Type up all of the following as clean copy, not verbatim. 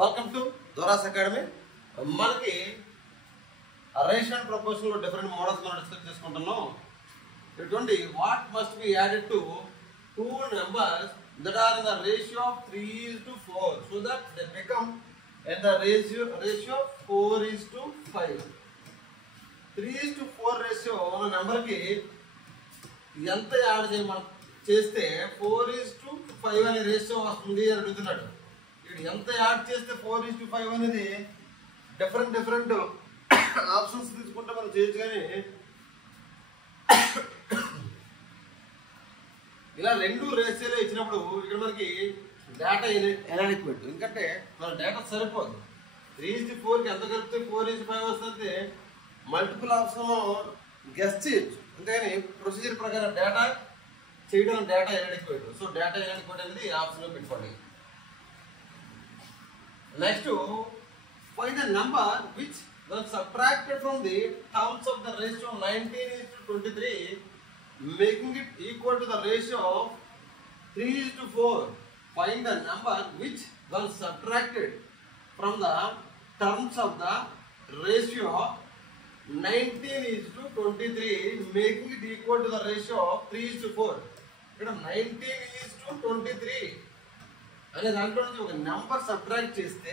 Welcome to Dora's academy. మనకి ratio and proportion లో different models మనం డిస్కస్ చేసుకుంటున్నాం. ఇటువంటి what must be added to two numbers that are in the ratio of 3:4 so that they become in the ratio 4:5. 3:4 ratio ఉన్న నెంబర్కి ఎంత add చేస్తే 4:5 అనే రేషియో వస్తుంది అని అడుగుతున్నాడు. ఎంత యాడ్ చేస్తే 4:5 అనేది డిఫరెంట్ ఆప్షన్స్ తీసుకుంటే మనం చేయొచ్చు. కానీ ఇలా రెండు రేషియోలో ఇచ్చినప్పుడు ఇక్కడ మనకి డేటా ఎనాడిక్వేట్, ఎందుకంటే మన డేటా సరిపోదు. 3:4కి ఎంత కలిపితే 4:5 వస్తుంది. మల్టిపుల్ ఆప్షన్ గెస్ట్ చేయొచ్చు, అంతేగాని ప్రొసీజర్ ప్రకారం డేటా చేయడం డేటా ఎనాడిక్వేట్. సో డేటా ఎనాడిక్వేట్ అనేది ఆప్షన్లో పెట్టుకోండి. Next, find the number which when subtracted from the terms of the ratio 19:23, making it equal to the ratio of 3:4. Find the number which when subtracted from the terms of the ratio 19:23, making it equal to the ratio of 3:4. ఇక్కడ 19:23 అనే దాంట్లో నుంచి ఒక number subtract చేస్తే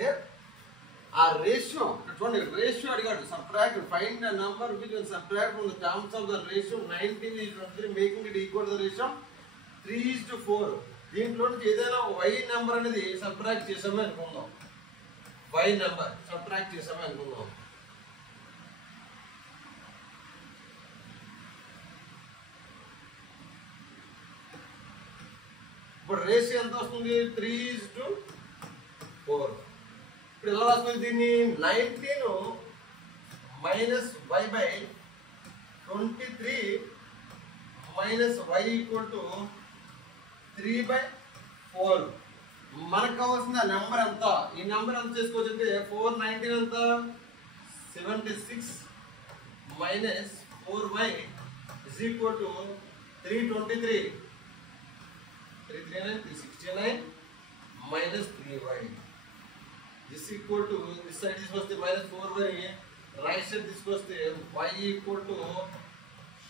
ఆ ratio చూడండి, ratio అడిగాడు. Subtract find the number which will subtract from the terms of the ratio 19:23 making it equal to the ratio 3:4. దీంట్లో నుంచి ఏదైనా వై నెంబర్ అనేది సబ్ట్రాక్ట్ చేసామే అనుకుందాం. వై నెంబర్ సబ్ట్రాక్ట్ చేసామే అనుకుందాం. ఇప్పుడు రేషియో ఎంత వస్తుంది? 3:4. ఇప్పుడు ఎలా వస్తుంది దీన్ని? 19 minus Y by 23 minus Y equal to 3/4. మనకు కావాల్సిన నెంబర్ ఎంత? ఈ నెంబర్ ఎంత చేసుకోవచ్చు అంటే 419 ఎంత? 76 minus 4y is equal to 323. 369 minus 3y. This equal to this side is was the minus 4y. Right side this was the y equal to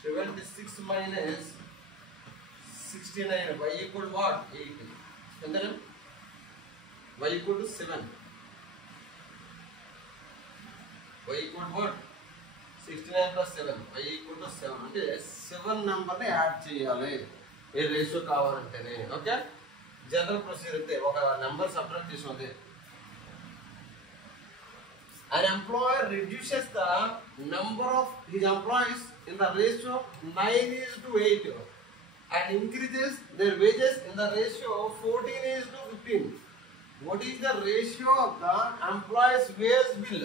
76 minus 69. Y equal to what? 8. And then y equal to 7. Y equal to what? 69 plus 7. Y equal to 7. అంటే 7 number ని add చేయాలి ఏ ratio కావాలంటేనే. Okay, general procedure అయితే ఒక number subtract చేసి an employer reduces the number of his employees in the ratio 9:8 and increases their wages in the ratio 14:15. What is the ratio of the employees wage bill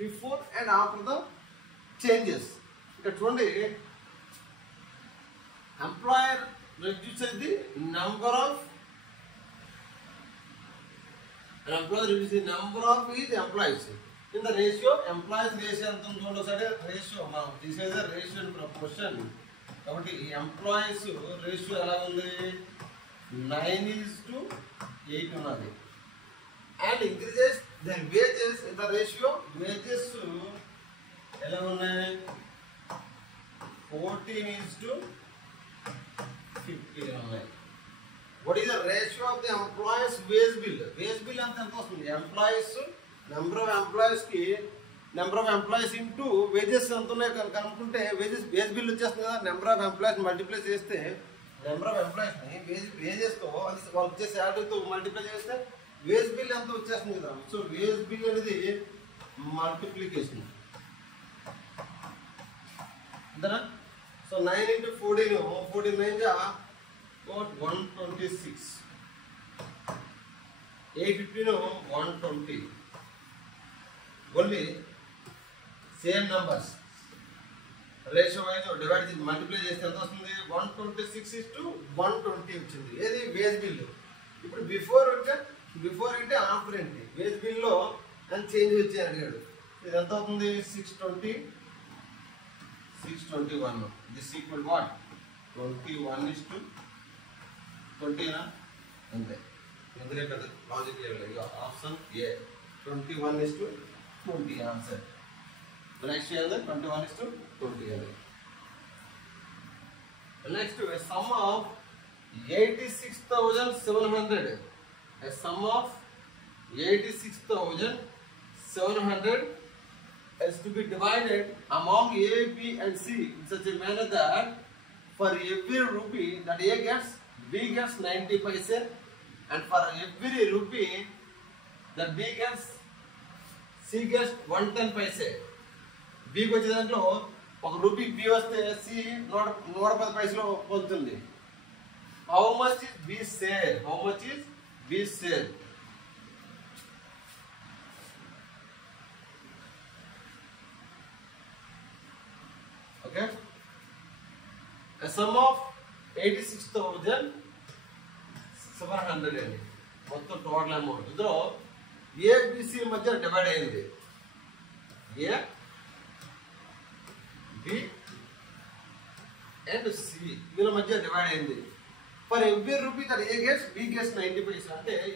before and after the changes? ఇక్కడ చూడండి, employer reduces the number of his employees in the ratio. Employees ratio ఎంత ఉందో సరే ratio మనం తీసేదే ratio and proportion. కాబట్టి ఈ employees ratio ఎలా ఉంది? 9:8 ఉన్నది. And increases then wages in the ratio. Wages ఎలా ఉన్నాయి? 14:50 ఉన్నాయి. What is the ratio of the employees wage bill? Wage bill ఎంత వస్తుంది? ఎంప్లాయీస్ నెంబర్ ఆఫ్ ఎంప్లాయీస్ కి number of employees into wages ఎంత ఉన్నాయి కనుక్కుంటే వేజ్ బిల్ వచ్చేస్తుంది కదా. నెంబర్ ఆఫ్ ఎంప్లాయీస్ మల్టిప్లై చేస్తే నెంబర్ ఆఫ్ ఎంప్లాయీస్ ని వేజెస్తో వాళ్ళు వచ్చే శాలరీతో మల్టిప్లై చేస్తే వేజ్ బిల్ ఎంత వచ్చేస్తుంది కదా. సో వేజ్ బిల్ అనేది మల్టిప్లికేషన్ అంతేనా. So 9 into 14, 14 126, 815 120. Only same numbers ratio wise divide చేసి మల్టిప్లై చేస్తే ఎంత వస్తుంది? 126:120 వచ్చింది. ఏది? Veg bill. ఇప్పుడు బిఫోర్ అంటే ఆఫ్టర్ ఏంటి? వేజ్ బిల్లో అని చేంజ్ వచ్చి అడిగాడు. ఇది ఎంత అవుతుంది? 621. This equal what? 21:20 అంతే. ఇందులో పెద్ద లాజిక్ లేదు. ఇక ఆప్షన్ ఏ 21:20 ఆన్సర్. నెక్స్ట్ చేయాలి 21:20 అని. Next some of 86,700. A sum of 86,700 is to be divided among A, B and C in such a manner that for every rupee that A gets, B gets 90 paise, and for every rupee that B gets, C gets 110 paise. B కి వచ్చే దాంట్లో ఒక rupee B వస్తే C 110 పైసలు పొందుతుంది. How much is B share? How much is B share? Okay. A sum of 86,700 అండి మొత్తం total amount. ఇందులో ABC మధ్య డివైడ్ అయింది. A, B and C వీళ్ళ మధ్య డివైడ్ అయింది. For every rupee that A gets, B gets 90 paise. అంటే A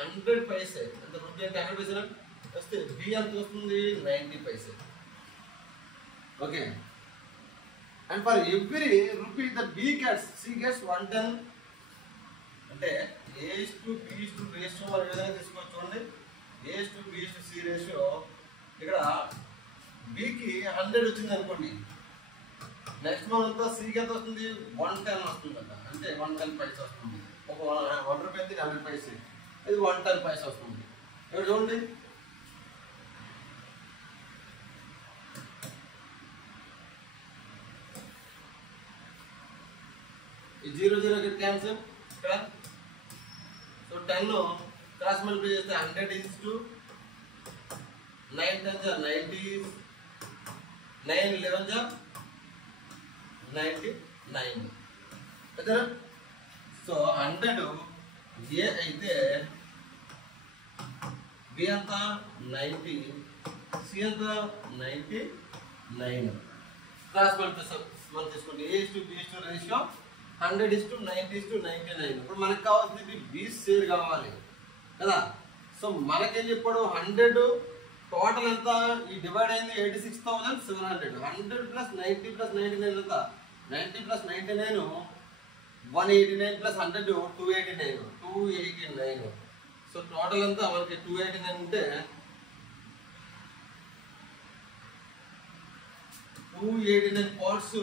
100 paise. అంటే రూపీ అంటే 100 paise వస్తే B ఎంత వస్తుంది 90 paise. Okay. And for every rupee that B gets, C gets 110. అంటే A:B:C రేషియో మనం ఏ విధంగా తీసుకోవచ్చు చూడండి. A:B:C రేషియో ఇక్కడ B కి 100 వచ్చింది అనుకోండి. నెక్స్ట్ మనతో C కి ఎంత వస్తుంది 110 వస్తుంది కదా. అంటే 110 పైస వస్తుంది. ఒక 1 రూపాయి 100 పైస. ఇది 110 పైస వస్తుంది. ఇక్కడ చూడండి. ఈ 0 0 కి క్యాన్సిల్ ఇక్కడ. సో 10 క్రాస్ మల్టిప్లై చేస్తే 100 is to 9 10 are 90 9 11 are 99. కదా. సో 100 A అయితే B అంత 90, C అంత 99. క్రాస్ మల్టిప్లై మనం తీసుకుంటే A:B:C రేషియో 100:90:99. ఇప్పుడు మనకు కావాల్సింది B షేర్ కావాలి కదా. సో మనకేం చెప్పాడు 100 టోటల్ ఎంత ఈ డివైడ్ అయింది 86,700. 100 + 90 + 99 ఎంత 90 + 99 189 + 100 289. సో టోటల్ అంతా మనకి 289 ఉంటే 289 parts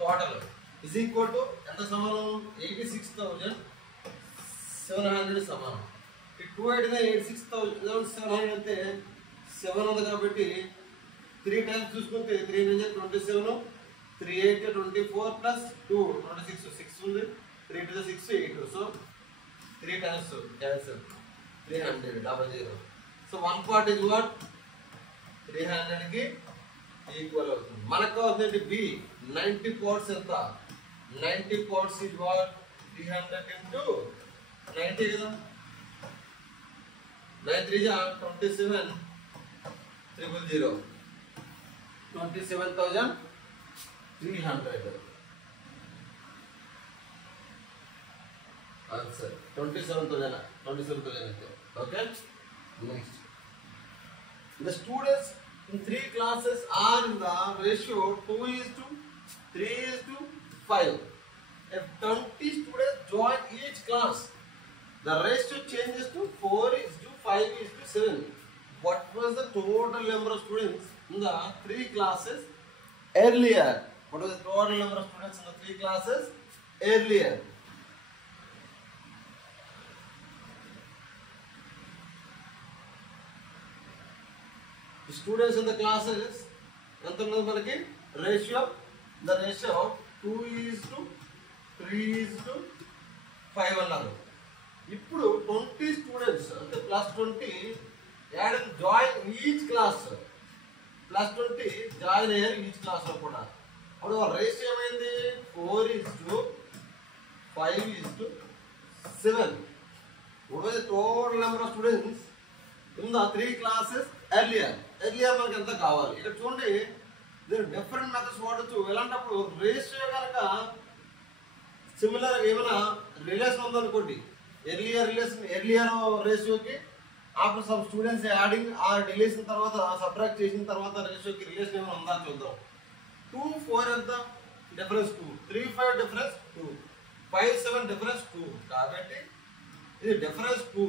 total is equal to ఎంత సమానం 86,700 సమానం. 289 86,700 అంటే 7 ఉంది కాబట్టి 3 టైమ్స్ చూసుకుంటే 3 నుంచి 27 3 8 24 + 2 26 6 ఉంది. 3 to 6 8. So 3 times cancel 300 00. So 1 part is what 300 కి ఈక్వల్ అవుతుంది. మనకు కావాల్సింది B 90 parts ఎంత 90 parts is what 300 into 90 కదా. 9 3 are 27 000 27,300 answer 27,000 okay. Next, the students in 3 classes are in the ratio 2:3:5. If 20 students join each class, the ratio changes to 4:5:7. What was the total number of students in the 3 classes earlier? What was the total number of students in the 3 classes earlier? The students in the classes ఎంత ఉన్నది మనకి ratio the ratio 2:3:5 అన్నారు. ఇప్పుడు 20 students అంటే +20 add and join each class +20 join అయ్యారు each class లో కూడా. అప్పుడు రేషియో ఏమైంది 4:5:7. What was the total number of students in the 3 classes earlier? Earlier మనకి ఎంత కావాలి. ఇక్కడ చూడండి దీని డిఫరెంట్ మెథడ్స్ వాడచ్చు. ఎలాంటప్పుడు రేషియో కనుక సిమిలర్ ఏమైనా రిలేషన్ ఉందనుకోండి, ఎర్లియర్ రేషియోకి ఆఫ్టర్ సమ్ స్టూడెంట్స్ యాడింగ్ ఆ డిలీషన్ తర్వాత సబ్ట్రాక్ట్ చేసిన తర్వాత రేషియోకి రిలేషన్ ఏమైనా ఉందా చూద్దాం. 2, 4 ఎంత డిఫరెన్స్ 2, 3, 5 డిఫరెన్స్ 2, 5, 7 డిఫరెన్స్ 2. కాబట్టి ఇది డిఫరెన్స్ 2.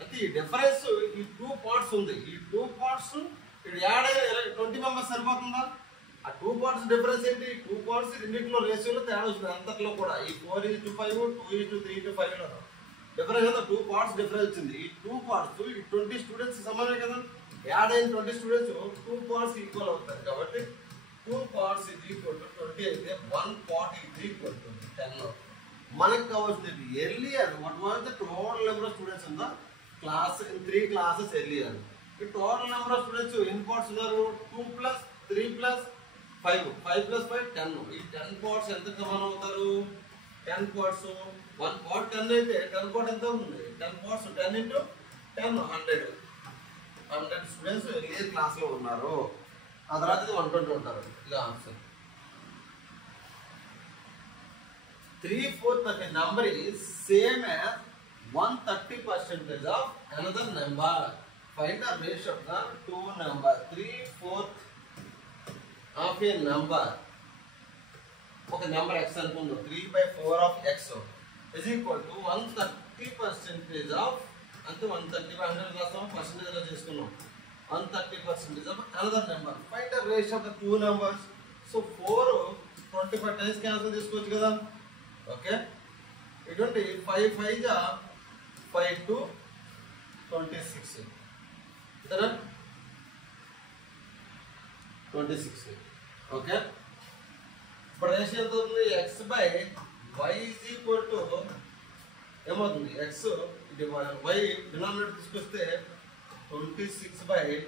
అంటే ఈ డిఫరెన్స్ ఈ 2 పార్ట్స్ ఉంది. ఈ 2 పార్ట్స్ ఇక్కడ యాడ్ అయిన 20 మెంబర్స్ సరిపోతుందా? ఆ 2 పార్ట్స్ డిఫరెన్స్ ఏంటి? 2 పార్ట్స్ రెండింటిలో రేషియోలో తేడా వచ్చింది అంతట్లో కూడా. ఈ 4:5, 2:3:5 లో డిఫరెన్స్ కదా, 2 పార్ట్స్ డిఫరెన్స్ వచ్చింది. ఈ 2 పార్ట్స్ ఈ 20 స్టూడెంట్స్ సమానమే కదా, యాడ్ అయిన 20 స్టూడెంట్స్ 2 పార్ట్స్ ఈక్వల్ అవుతారు. కాబట్టి 2 parts is equal to 20 అయితే 1 part is equal to 10. మనకు కావాల్సింది earlier what was the total number of students in the class in 3 classes earlier. The total number of students in parts ఉన్నారు 2 plus 3 plus 5, 5 plus 5 10. ఈ 10 parts ఎంత సమానం అవుతారు? 10 parts 1 part 10 అయితే 10 part ఎంత ఉంది? 10 parts 10 into 10 100 students earlier class లో ఉన్నారు. ఆ తర్వాత 120 ఉంటారు. ఇది answer. 3/4 of a number is same as 130% of another number. Find the ratio of the two number. 3/4 of a number. Okay, number x అనుకుందాం. 3/4 of x is equal to 130% of అంటే 130 రాస్తాం, percentage లో చేసుకున్నాం. 130% of another number. Find the ratio of the two numbers. So 4 25 times cancel చేసుకోవచ్చు కదా. Okay, ఇటువంటి 5 5 जा 5 to 26 ఇతర 26. ఓకే, ఇప్పుడు రేషియో ఎంత అవుతుంది? x by y is equal to ఏమవుతుంది? x ఇది y డినామినేటర్ తీసుకొస్తే 26/3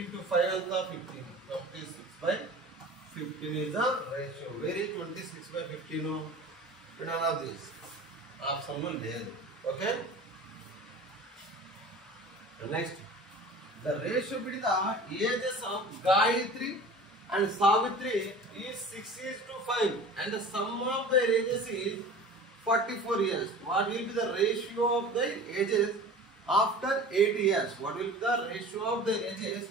into 5 ఎంత 15. 26/15 is the ratio. Where is 26/15? None of this option will లేదు. Okay, next the ratio between the ages of Gayatri and Savitri is 6:5 and the sum of their ages is 44 years. What will be the ratio of their ages after 8 years? What will be the ratio of the ages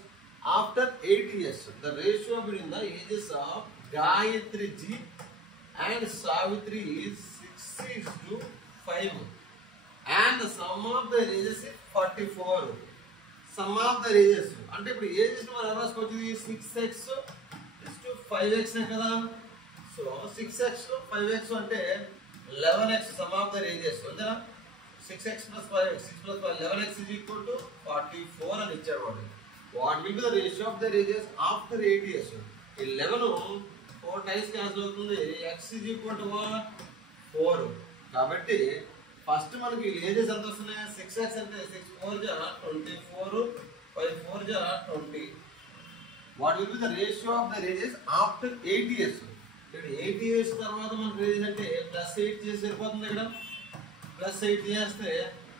after 8 years? The ratio between the ages of Gayatri ji and Savitri is 6:5 and the sum of the ages is 44. Sum of the ages అంటే ఇప్పుడు ages మనం ఎలా రాసుకోవచ్చు? 6x to 5x కదా. So 6x to 5x అంటే 11x sum of the ages అంతేనా? 6x plus 5x 6 plus 5 11x is equal to 44 అని ఇచ్చాడు వాడు. What will be the ratio of the ages after 8 years? 11 4 times cancel అవుతుంది. x is equal to 4. కాబట్టి first మనకి ages ఎంత వస్తున్నాయి? 6x అంటే 6 4 जा 24 5 4 जा 20. What will be the ratio of the ages after 8 years? ఇక్కడ 8 years తర్వాత మనకి ఏజ్ అంటే +8 చేసి సరిపోతుంది. ఇక్కడ +8 చేస్తే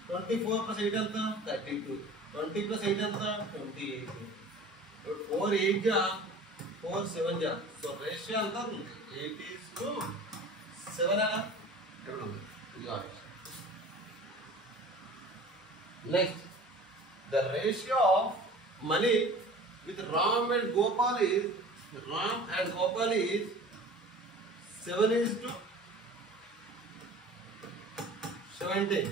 24 + 8 ఎంత 32. 20 + 8 ఎంత 28. 4 8 जा 4 7 जा. సో రేషియో ఎంత ఉంది? 8:7 అలా ఇక్కడ ఉంది. Next, the ratio of money with Ram and Gopal is 7:17,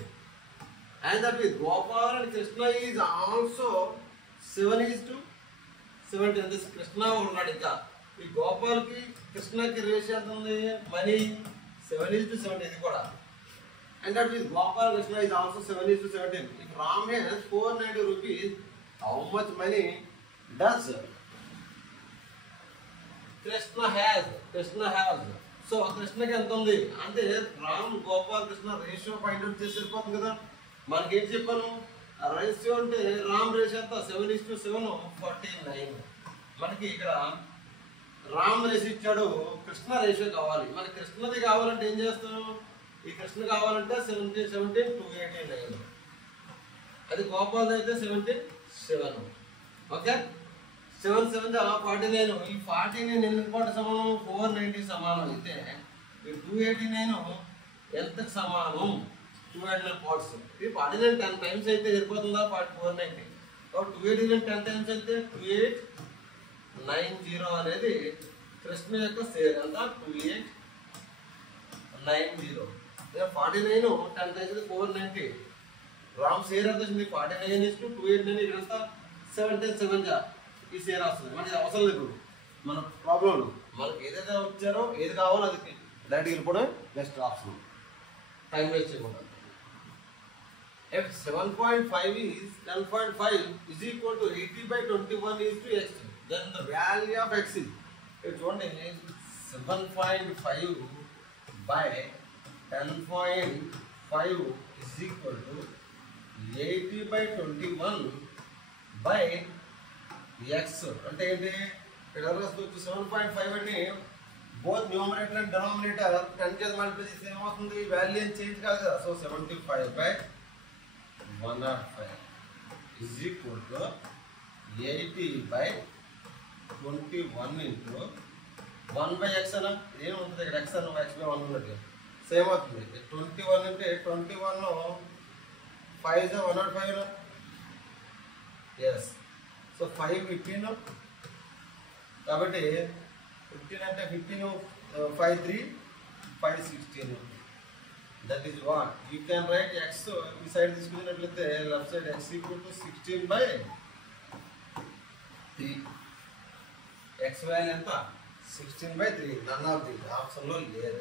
and that with Gopal and Krishna is also 7:17. This Krishna ఉన్నాడు ఇంకా. ఈ గోపాల్ కి కృష్ణకి రేషియో ఎంత ఉంది? మనీ 7:17 ఇది కూడా. And that with Gopal Krishna is also 7:17. If Ram has 490 rupees, how much money does Krishna has? So కృష్ణకి ఎంత ఉంది అంటే Ram Gopal Krishna ratio find out చేసి సరిపోతుంది కదా. మనకి ఏం చెప్పాను? రేషియో అంటే రామ్ రేషియో ఎంత 7:7 49. మనకి ఇక్కడ రామ్ రేషియో ఇచ్చాడు, కృష్ణ రేషియో కావాలి. మనకి కృష్ణది కావాలంటే ఏం చేస్తాం? ఈ కృష్ణ కావాలంటే 17 289. అది గోపాల్ అయితే 77. ఓకే, 7 7 49. ఈ 49 ఎన్ని పాటు సమానం? 490 సమానం. అయితే 289 ఎంతకు సమానం 2 అడిషనల్ పార్ట్స్. ఇది 49 10 టైమ్స్ అయితే సరిపోతుందా 490. కాబట్టి 2 10 టైమ్స్ అయితే 2890 అనేది కృష్ణ యొక్క షేర్ ఎంత 2890. 49 10 టైమ్స్ అయితే 490. రామ్ షేర్ ఎంత వచ్చింది 49:289. ఇక్కడ ఎంత 77 ఈ షేర్ వస్తుంది. మనకి అవసరం లేదు మన ప్రాబ్లంలో. మనకి ఏదైతే వచ్చారో ఏది కావాలో అది డైరెక్ట్గా వెళ్ళిపోవడం బెస్ట్ ఆప్షన్. టైం వేస్ట్ చేయకుండా. If 7.5 is 10.5 is equal to 80/21 is to x, then the value of x is, చూడండి 7.5 by 10.5 is equal to 80/21 by x. అంటే ఏంటి ఇక్కడ 7.5 అంటే both numerator and denominator 10 చేత మల్టిప్లై చేస్తే ఏమవుతుంది వాల్యూ ఏం చేంజ్ కాదు కదా. So 75/105 is equal to 80/21 into 1/x అన్న ఏముంటుంది ఇక్కడ x అన్న x/1 ఉన్నట్టు సేమ్ అవుతుంది. 21 అంటే 21 5 is 105. ఎస్. సో 5 15 కాబట్టి 15 అంటే 15 5 3 5 16. That is what you can write x ఈ సైడ్ తీసుకున్నట్లయితే left side x equal to 16/3. x value ఎంత 16/3. నన్ ఆఫ్ ది ఆప్షన్లో లేదు.